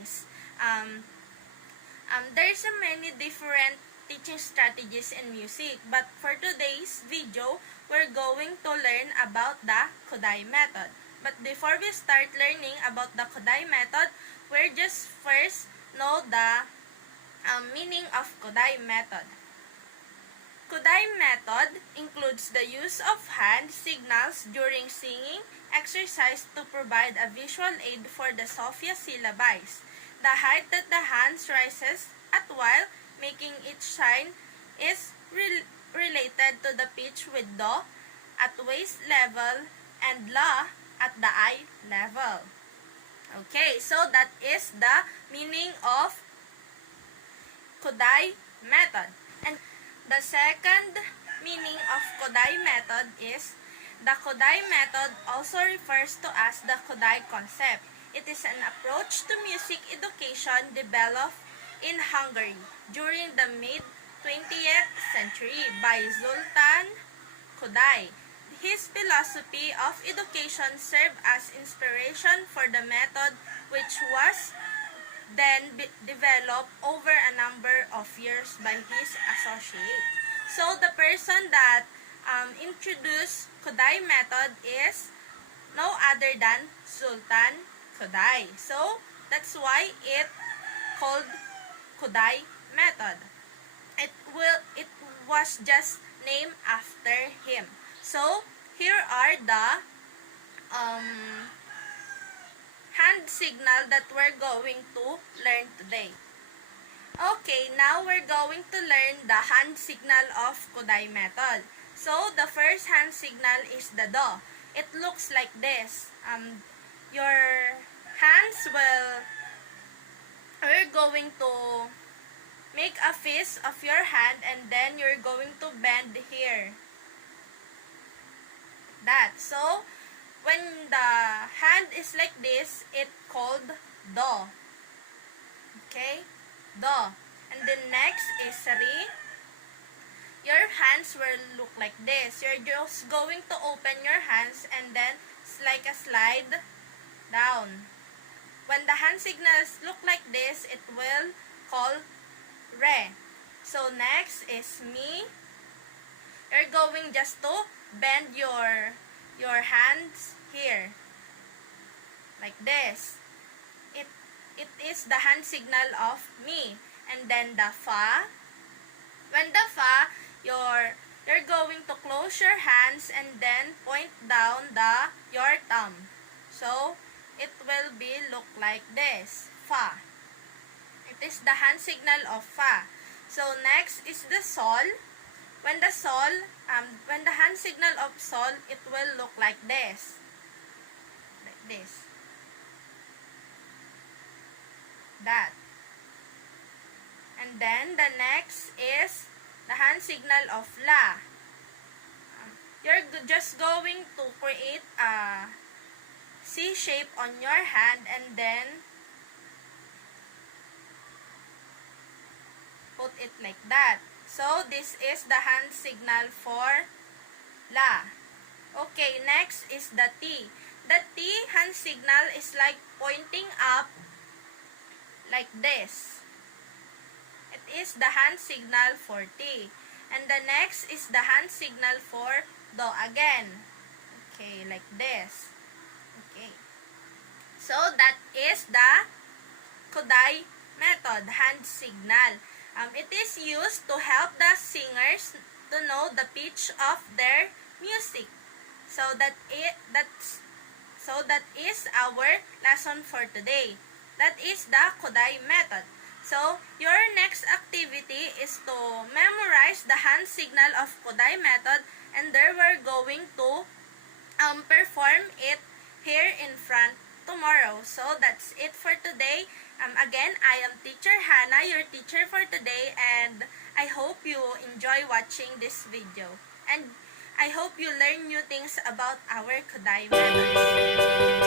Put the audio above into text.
things. There's a many different teaching strategies in music, but for today's video, we're going to learn about the Kodály method. But before we start learning about the Kodály method, we're just first know the meaning of Kodály method. Kodály method includes the use of hand signals during singing exercise to provide a visual aid for the Sophia syllabi. The height that the hands rises at while making each sign is related to the pitch with do at waist level and la at the eye level. Okay, so that is the meaning of Kodály method. And the second meaning of Kodály method is the Kodály method also refers to as the Kodály concept. It is an approach to music education developed in Hungary during the mid-20th century by Zoltán Kodály. His philosophy of education served as inspiration for the method, which was then developed over a number of years by his associate. So the person that introduced Kodály method is no other than Zoltán Kodály. So that's why it called Kodály method. It was just named after him. So here are the hand signal that we're going to learn today. Okay, now we're going to learn the hand signal of Kodály method. So the first hand signal is the do. It looks like this. Your hands we're going to make a fist of your hand and then you're going to bend here. That. So when the hand is like this, it's called do. Okay? Do. And then next is re. Your hands will look like this. You're just going to open your hands and then it's like a slide down. When the hand signals look like this, it will call re. So next is mi. You're going just to bend your hands here. Like this. It is the hand signal of mi. And then the fa. When the fa, you're going to close your hands and then point down your thumb. So it will be look like this. Fa. It is the hand signal of fa. So next is the sol. When the hand signal of sol, it will look like this. Like this. That. And then the next is the hand signal of la. You're just going to create a C shape on your hand and then put it like that. So this is the hand signal for la. Okay, next is the T. The T hand signal is like pointing up like this. It is the hand signal for T. And the next is the hand signal for do again. Okay, like this. Okay. So that is the Kodály method, hand signal. It is used to help the singers to know the pitch of their music. So that is our lesson for today. That is the Kodály method. So your next activity is to memorize the hand signal of Kodály method, and there we're going to perform it here in front tomorrow. So that's it for today. Again, I am Teacher Hannah, your teacher for today, and I hope you enjoy watching this video. And I hope you learn new things about our Kodály method.